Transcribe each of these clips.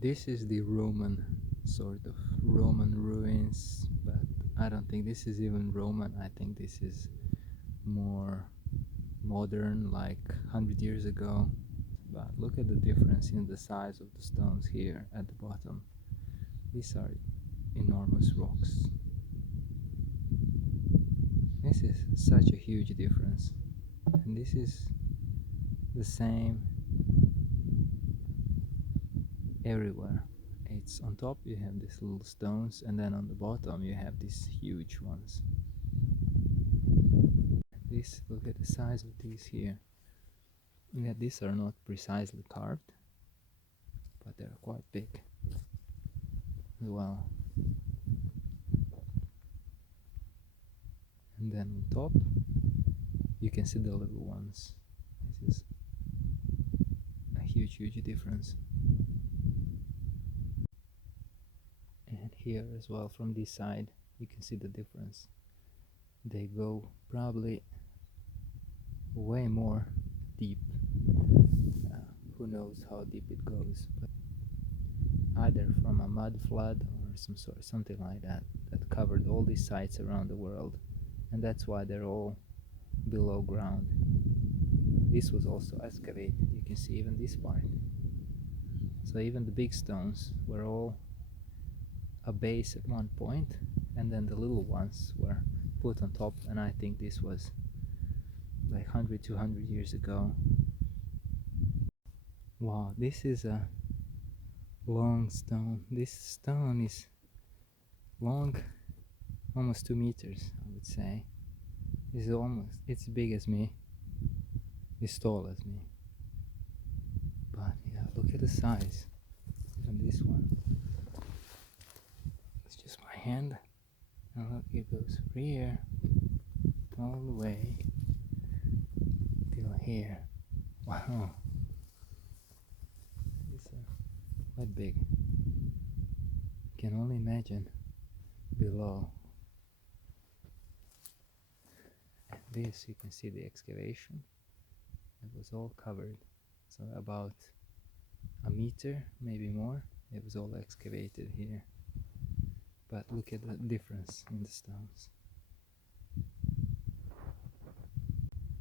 This is the Roman, sort of Roman ruins, but I don't think this is even Roman. I think this is more modern, like 100 years ago. But look at the difference in the size of the stones here at the bottom. These are enormous rocks. This is such a huge difference. And this is the same everywhere. It's on top you have these little stones, and then on the bottom you have these huge ones. Look at the size of these here. Yeah, these are not precisely carved, but they're quite big as well. And then on top you can see the little ones. This is a huge difference. And here as well, from this side, you can see the difference. They go probably way more deep. Who knows how deep it goes, but either from a mud flood or something like that covered all these sites around the world, and that's why they're all below ground. This was also excavated. You can see even this part. So even the big stones were all a base at one point, and then the little ones were put on top, and I think this was like 100-200 years ago. Wow, this is a long stone. This stone is long, almost 2 meters, I would say. It's big as me, it's tall as me. But yeah, look at the size. Even this one, it's just my hand, and look, it goes from here all the way till here. Wow, these are quite big. Can only imagine below. And this, you can see the excavation. It was all covered, so about a meter, maybe more. It was all excavated here. But look at the difference in the stones.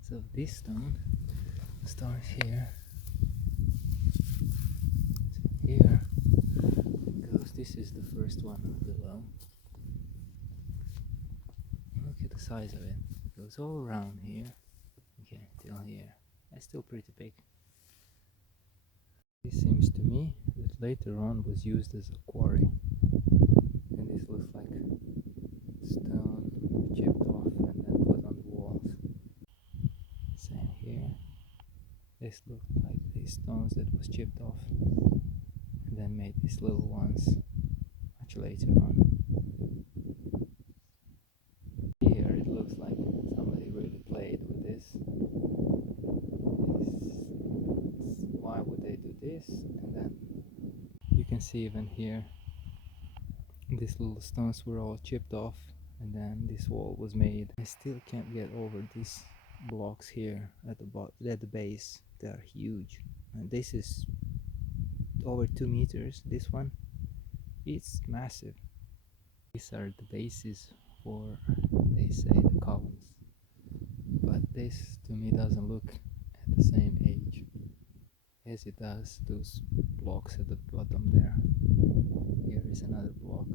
So this stone starts here. So here it goes. This is the first one below. Look at the size of it. It goes all around here. Okay, till here. That's still pretty big. This seems to me that later on was used as a quarry. And this looks like stone chipped off and then put on the walls. Same here. This looked like these stones that was chipped off and then made these little ones much later on. Here it looks like somebody really played with this. Why would they do this? And then you can see even here these little stones were all chipped off, and then this wall was made. I still can't get over these blocks here at the base. They are huge, and this is over 2 meters. This one, it's massive. These are the bases for, they say, the columns, but this to me doesn't look at the same age as it does those blocks at the bottom there. Here is another block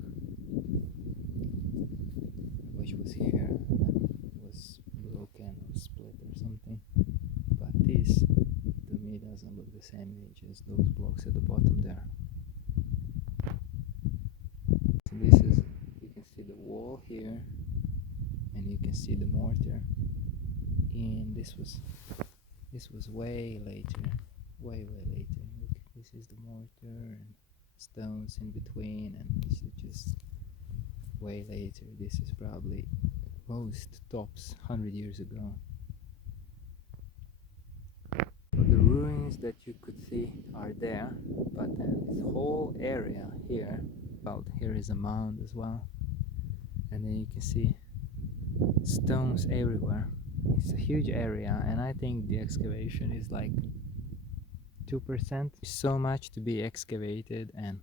which was here and was broken or split or something, but this to me doesn't look the same age as those blocks at the bottom there. So this is, you can see the wall here, and you can see the mortar, and this was way later, way later. Look, this is the mortar and stones in between, and this is just way later. This is probably most tops 100 years ago. The ruins that you could see are there, but then this whole area here, well, here is a mound as well, and then you can see stones everywhere. It's a huge area, and I think the excavation is like 2%. So much to be excavated and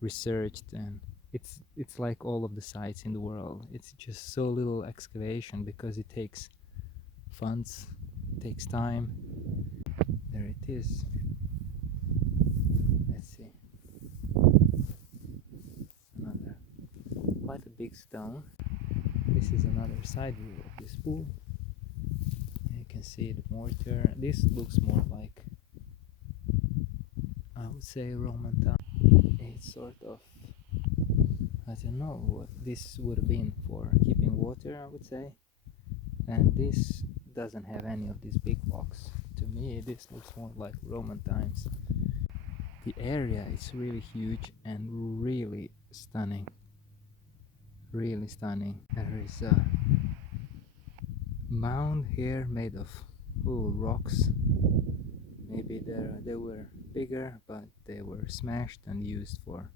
researched, and it's like all of the sites in the world. It's just so little excavation because it takes funds, takes time. There it is. Let's see. Another quite a big stone. This is another side view of this pool. You can see the mortar. This looks more like, I would say, Roman town. It's sort of, I don't know what this would have been for keeping water, I would say. And this doesn't have any of these big blocks. To me, this looks more like Roman times. The area is really huge and really stunning. Really stunning. There is a mound here made of rocks. Maybe they were bigger, but they were smashed and used for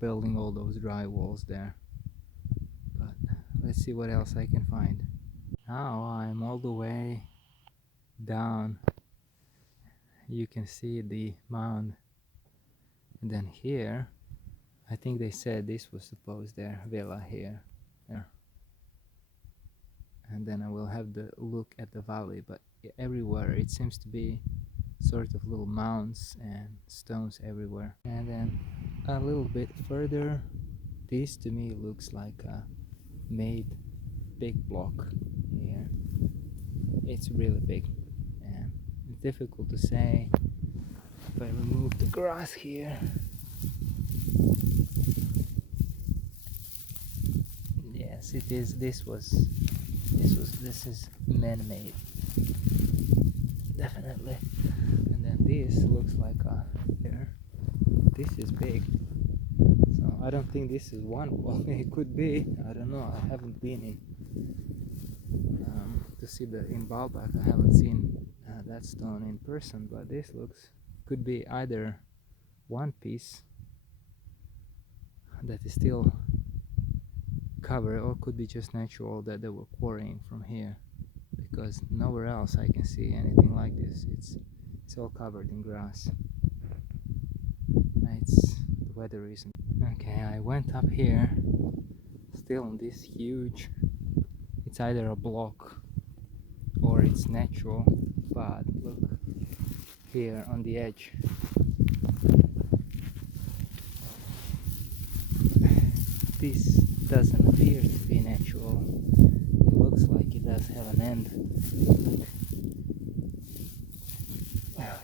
building all those dry walls there. But let's see what else I can find. Now I'm all the way down. You can see the mound, and then here I think they said this was supposed their villa here. And then I will have the look at the valley, but everywhere it seems to be sort of little mounds and stones everywhere. And then a little bit further, this to me looks like a made big block here. It's really big, and it's difficult to say. If I remove the grass here, yes, it is. This is man-made, definitely. And then this looks like a here. This is big, so I don't think this is one block. It could be. I don't know. I haven't been in to see in Baalbek. I haven't seen that stone in person, but this could be either one piece that is still covered, or could be just natural that they were quarrying from here, because nowhere else I can see anything like this. It's all covered in grass. The weather isn't okay. I went up here, still on this huge, it's either a block or it's natural, but look here on the edge. This doesn't appear to be natural. It looks like it does have an end. Look.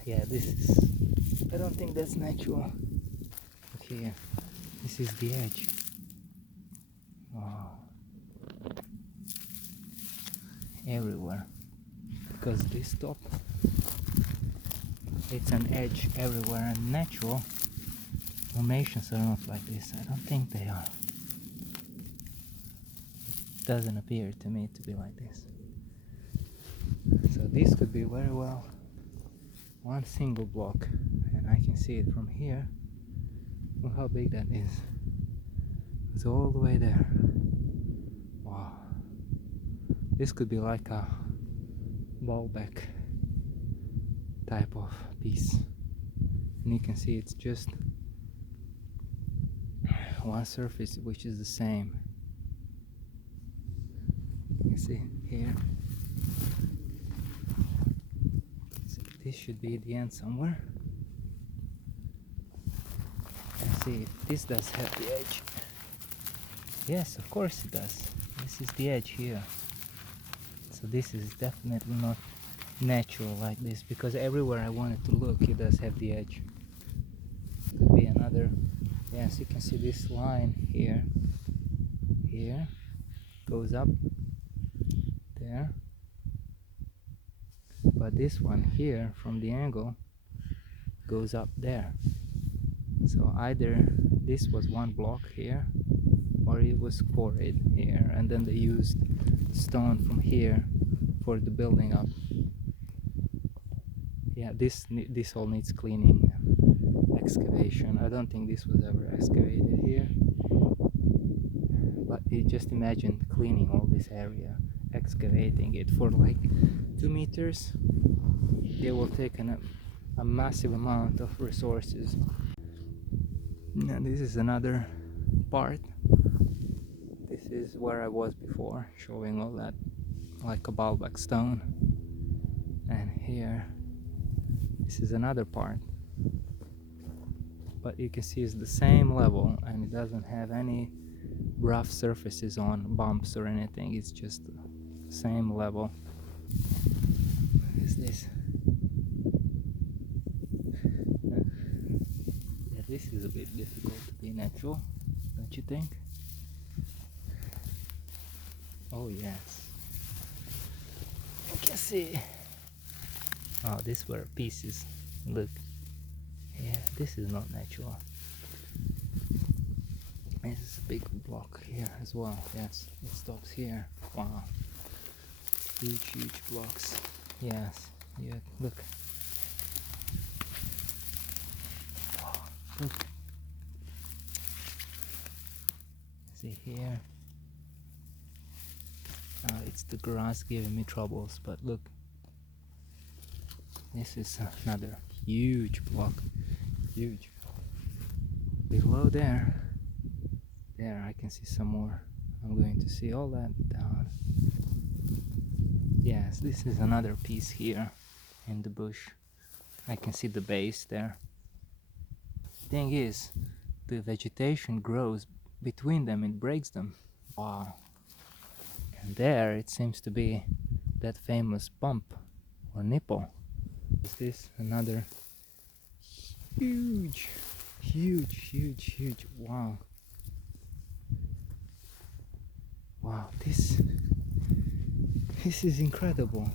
Yeah, I don't think that's natural. Look here, this is the edge. Wow. Everywhere. Because this top, it's an edge everywhere, and natural formations are not like this. I don't think they are. It doesn't appear to me to be like this. So this could be very well one single block, and I can see it from here. Look how big that is. It's all the way there. Wow. This could be like a Baalbek type of piece. And you can see it's just one surface which is the same. You can see here. So this should be the end somewhere. Let's see if this does have the edge. Yes, of course it does. This is the edge here. So this is definitely not natural like this, because everywhere I wanted to look it does have the edge. Could be another. Yes, you can see this line here goes up there, but this one here from the angle goes up there. So either this was one block here, or it was quarried here, and then they used stone from here for the building up. Yeah, this all needs cleaning, excavation. I don't think this was ever excavated here, but you just imagine cleaning all this area, excavating it for like 2 meters. It will take a massive amount of resources. Now this is another part. This is where I was before, showing all that like a Baalbek stone. And here, this is another part. But you can see it's the same level and it doesn't have any rough surfaces on, bumps or anything. It's just the same level. What is this? Yeah, this is a bit difficult to be natural, don't you think? Oh yes. You can see. Oh, these were pieces. Look. Yeah, this is not natural. This is a big block here as well. Yes, it stops here. Wow. Huge blocks. Yes. Yeah, look. Oh, look. See here. It's the grass giving me troubles, but look. This is another huge block. Huge. Below there. There, I can see some more. I'm going to see all that down. Yes, this is another piece here in the bush. I can see the base there. Thing is, the vegetation grows between them, it breaks them. Wow. And there it seems to be that famous bump or nipple. Is this another huge, wow. Wow, this is incredible.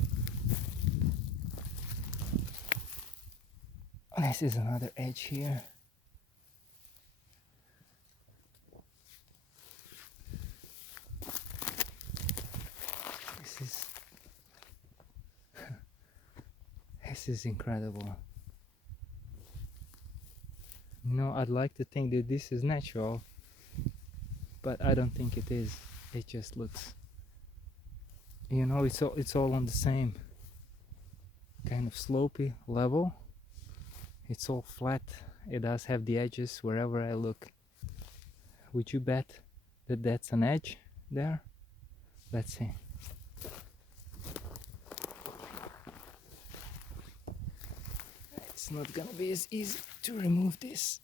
This is another edge here. This is incredible. You know, I'd like to think that this is natural, but I don't think it is. It just looks, you know, it's all on the same kind of slopey level. It's all flat. It does have the edges wherever I look. Would you bet that that's an edge there? Let's see. It's not gonna be as easy to remove this.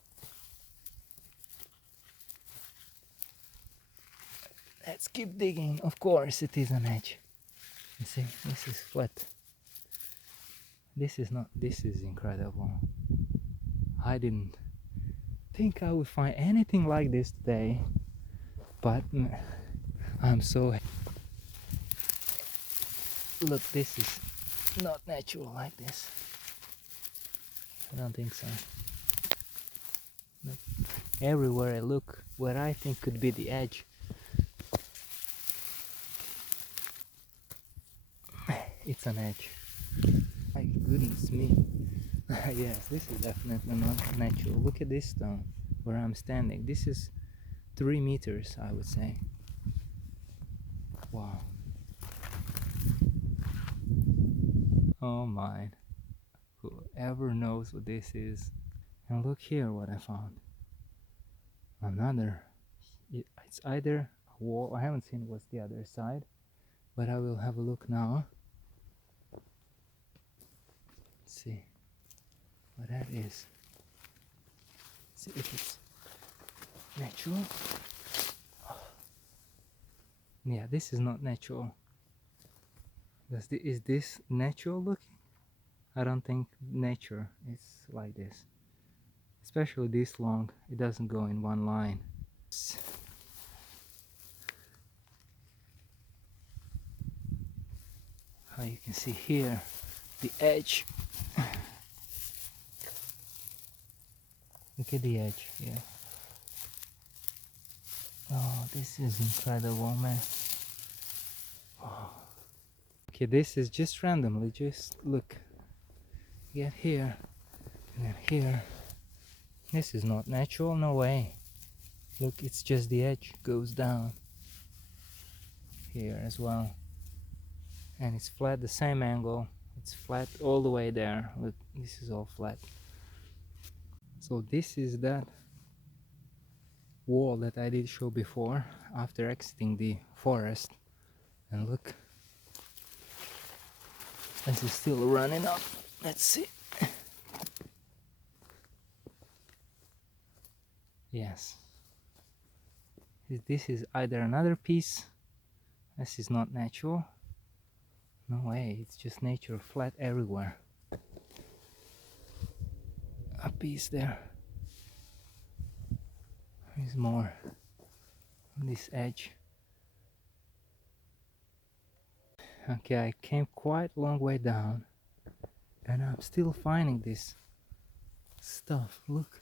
Let's keep digging. Of course it is an edge. You see, this is flat. This is incredible. I didn't think I would find anything like this today, but I'm so happy. Look, this is not natural like this. I don't think so. Look, everywhere I look, where I think could be the edge, it's an edge. My goodness me. Yes, this is definitely not natural. Look at this stone where I'm standing. This is 3 meters, I would say. Wow. Oh my. Whoever knows what this is. And look here what I found. Another. It's either a wall. I haven't seen what's the other side, but I will have a look now. Let's see what that is. See if it's natural. Yeah, this is not natural. Is this natural looking? I don't think nature is like this. Especially this long, it doesn't go in one line. How you can see here, the edge. Look at the edge here. Oh, this is incredible, man. Oh. Okay, this is just randomly, just look. Get here, and then here. This is not natural, no way. Look, it's just the edge goes down. Here as well. And it's flat, the same angle It's flat all the way there. Look, this is all flat. So this is that wall that I did show before after exiting the forest. And look, this is still running up. Let's see. Yes. This is either another piece. This is not natural. No way, it's just nature flat everywhere. A piece there. There's more on this edge. Okay, I came quite a long way down and I'm still finding this stuff. Look.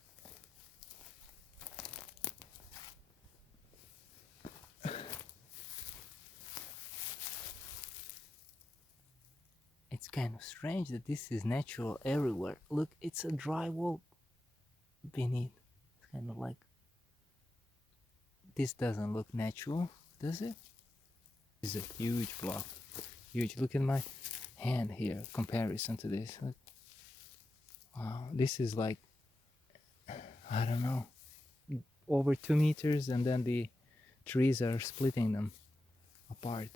It's kind of strange that this is natural everywhere. Look, it's a dry wall beneath. It's kind of like, this doesn't look natural, does it? This is a huge block. Huge. Look at my hand here, comparison to this. Look. Wow, this is like, I don't know, over 2 meters, and then the trees are splitting them apart.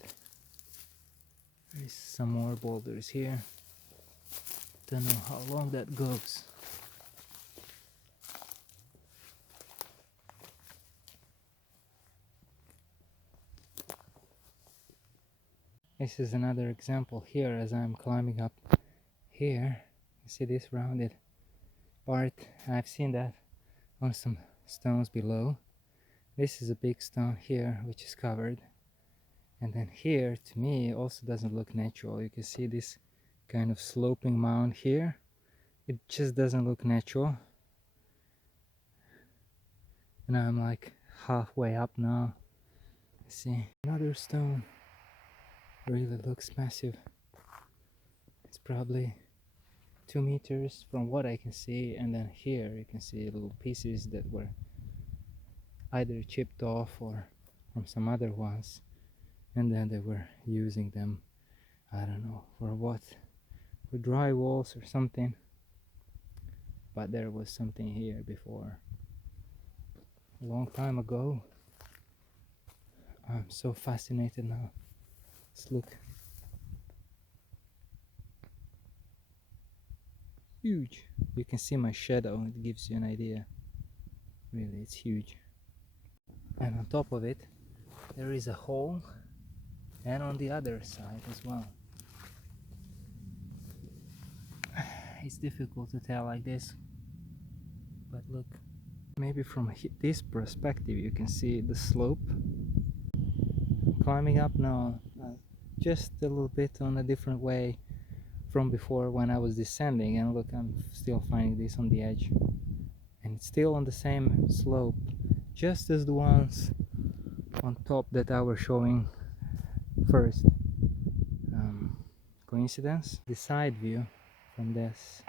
There's some more boulders here. Don't know how long that goes. This is another example here as I'm climbing up here. You see this rounded part? I've seen that on some stones below. This is a big stone here which is covered. And then here, to me, also doesn't look natural. You can see this kind of sloping mound here. It just doesn't look natural. And I'm like halfway up now. See, another stone. Really looks massive. It's probably 2 meters from what I can see, and then here you can see little pieces that were either chipped off or from some other ones, and then they were using them, I don't know for what, for dry walls or something, but there was something here before, a long time ago. I'm so fascinated now. Let's look. Huge. You can see my shadow, it gives you an idea. Really, it's huge. And on top of it there is a hole, and on the other side as well. It's difficult to tell like this, but look, maybe from this perspective you can see the slope. Climbing up now, just a little bit on a different way from before when I was descending, and look, I'm still finding this on the edge, and it's still on the same slope, just as the ones on top that I was showing first. Coincidence? The side view from this.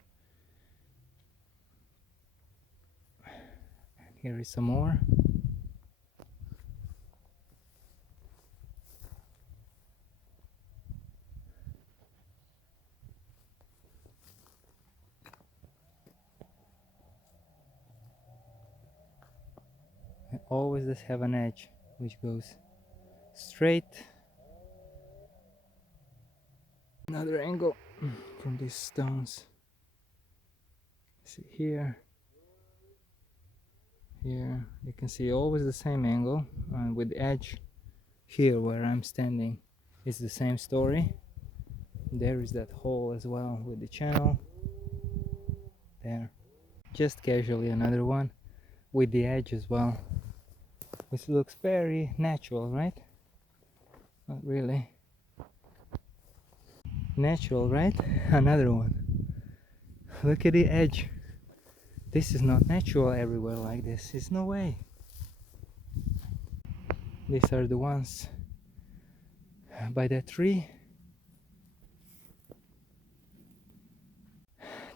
Here is some more. I always just have an edge which goes straight. Another angle from these stones. See here, here you can see always the same angle, and with the edge here where I'm standing is the same story. There is that hole as well with the channel there. Just casually another one with the edge as well, which looks very natural, right? Not really natural, right? Another one. Look at the edge. This is not natural everywhere like this. It's no way. These are the ones by that tree.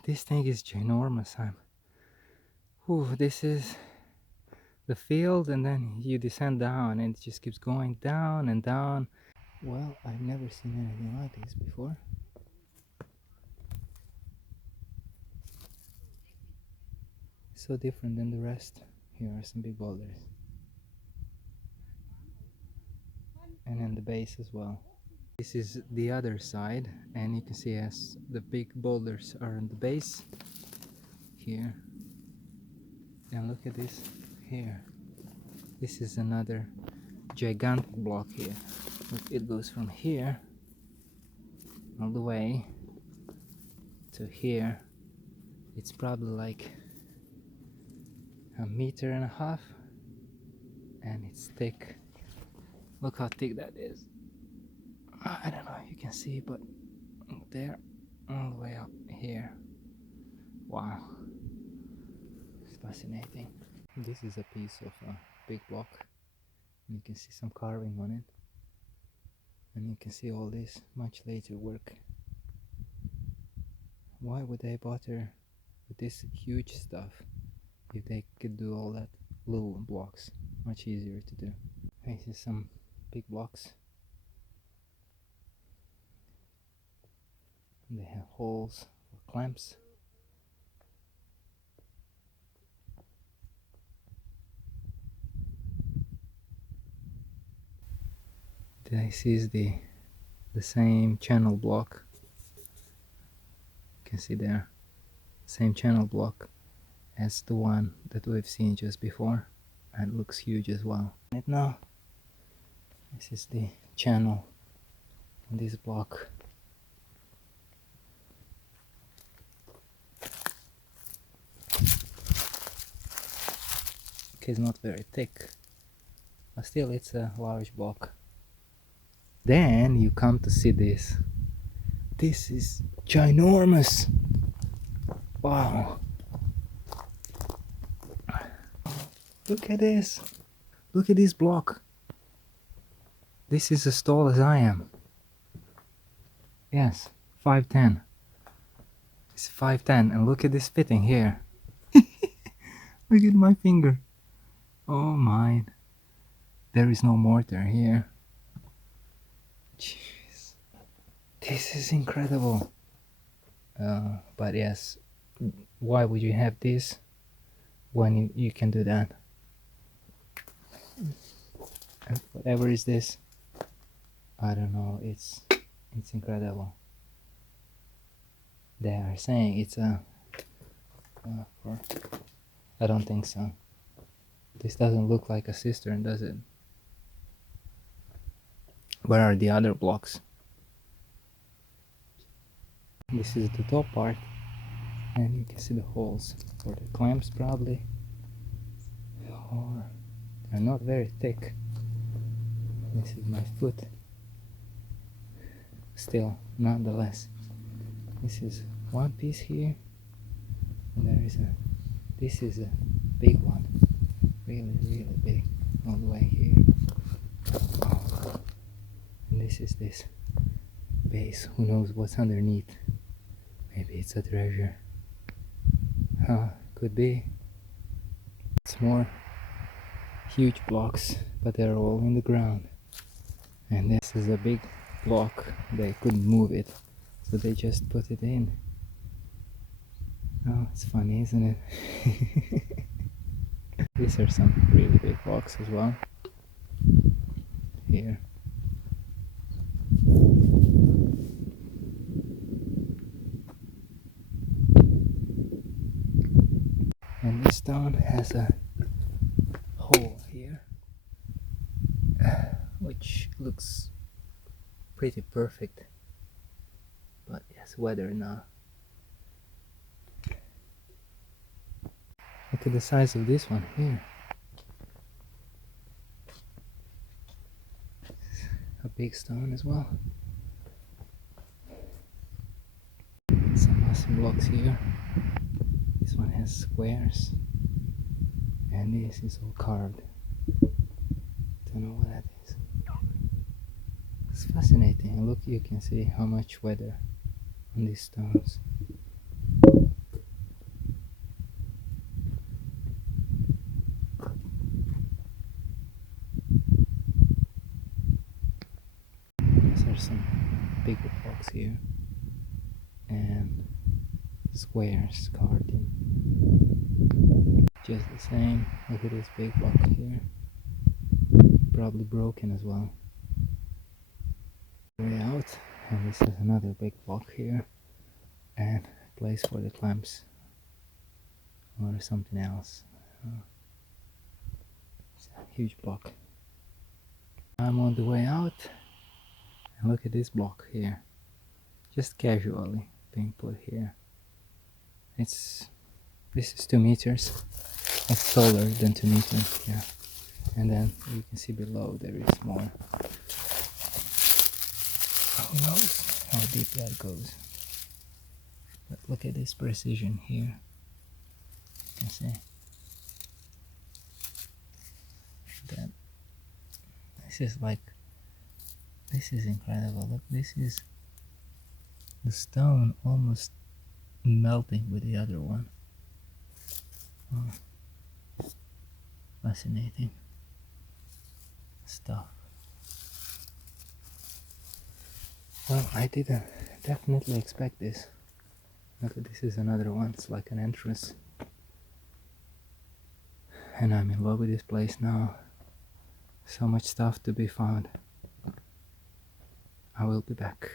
This thing is ginormous. This is the field, and then you descend down and it just keeps going down and down. Well, I've never seen anything like this before. so different than the rest. Here are some big boulders, and then the base as well. This is the other side, and you can see as the big boulders are on the base here. And look at this here. This is another gigantic block here. Look, it goes from here all the way to here. It's probably like 1.5 meters, and it's thick. Look how thick that is. I don't know if you can see, but there, all the way up here. Wow, it's fascinating. This is a piece of a big block, and you can see some carving on it, and you can see all this much later work. Why would they bother with this huge stuff if they could do all that little blocks? Much easier to do. This is some big blocks. They have holes for clamps. This is the same channel block. You can see there, same channel block as the one that we've seen just before, and it looks huge as well. And now, this is the channel on this block. Okay, it's not very thick, but still it's a large block. Then you come to see this. This is ginormous. Wow. Look at this. Look at this block. This is as tall as I am. Yes, 5'10". It's 5'10", and look at this fitting here. Look at my finger. Oh my. There is no mortar here. Jeez. This is incredible. But yes, why would you have this when you can do that? And whatever is this, I don't know, it's incredible. They are saying it's a I don't think so. This doesn't look like a cistern, does it? Where are the other blocks? This is the top part, and you can see the holes for the clamps probably, or they're not very thick. This is my foot. Still, nonetheless, this is one piece here, and there is this is a big one, really big, all the way here. Wow. And this is this base. Who knows what's underneath? Maybe it's a treasure. Could be. It's more huge blocks, but they're all in the ground. And this is a big block. They couldn't move it, so they just put it in. Oh, it's funny, isn't it? These are some really big blocks as well. Here. And this stone has a hole here, which looks pretty perfect, but yes, weathered now. Look at the size of this one here. A big stone as well. Some awesome blocks here. This one has squares, and this is all carved. Don't know what that is. It's fascinating. And look, you can see how much weather on these stones. These are some bigger blocks here, and squares carved in. just the same. Look at this big block here, probably broken as well. Way out, and this is another big block here, and place for the clamps or something else. It's a huge block. I'm on the way out, and look at this block here, just casually being put here. This is 2 meters. It's taller than 2 meters, yeah. And then you can see below there is more. Who knows how deep that goes? But look at this precision here. You can see that this is incredible. Look, this is the stone almost melting with the other one. Oh, fascinating stuff. Well, I didn't definitely expect this. Look, this is another one. It's like an entrance, and I'm in love with this place now. So much stuff to be found. I will be back.